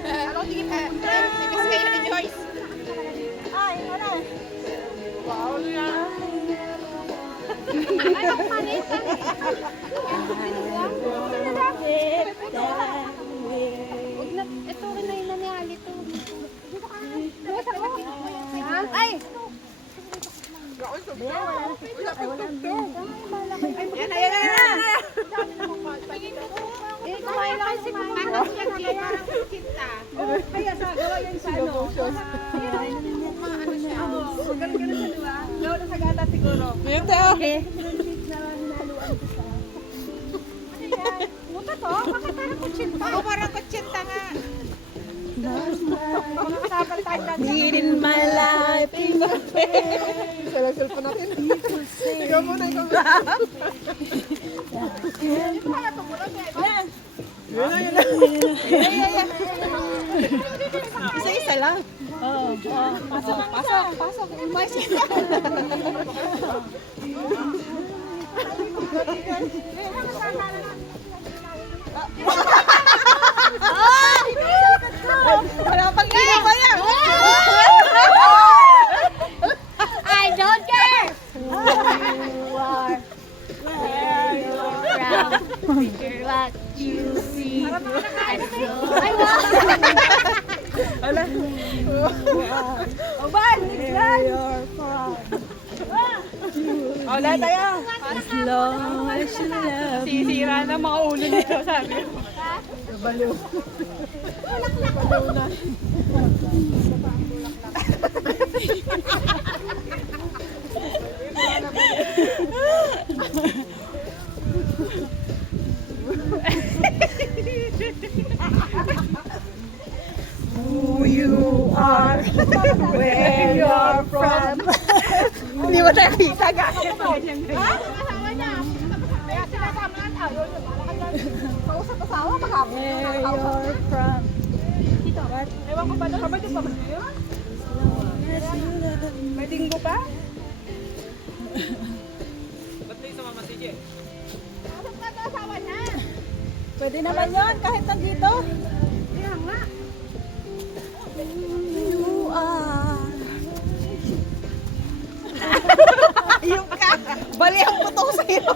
Sarap. Ano, sige pa. Namiss kayo ni Joyce. Ay, wala. Wow, yan. Ay, ang panis. Ito rin na yun ni Ali to. Ay! Yan, ayan, ayan. Eh, kumain lang si Mama. Parang sinta. Kaya sa gawa yan sa ano. Ano siya? Ganun siya, di ba? Gawa na sa gata siguro. Yun tayo. Muta to? Bakit parang kutsinta? Oo, parang kutsinta nga. Need in my life. Salasal pa natin. Ikaw muna, ikaw muna. Yan. Yun na. Isa-isa lang. Oo. Pasok. Umayos. Wala pang ilaw ba yan? I don't care! You are where you're from. Figure what you see. Ay, wow! Oban, next one. Wala tayo. As long as you love. Sisira na mga ulo nito, sabi. Baliw. Baliw na. Who you are, where you're from. Hindi mo tayo kita, gakit. Where you're from. Ewan ko pa na, kabay pa ba yun? May linggo pa? Pwede naman yun, kahit nandito. You are. Yung ka! Bali ang puto sa'yo!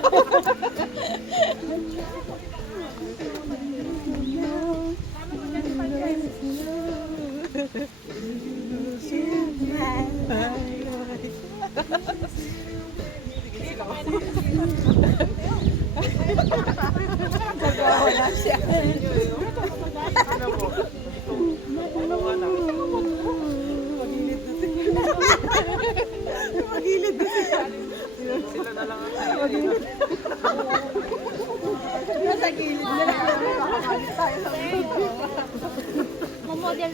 Wala siya. Magilid na siya. Sila na lang ang magilid. Nasa gilid na lang. Model.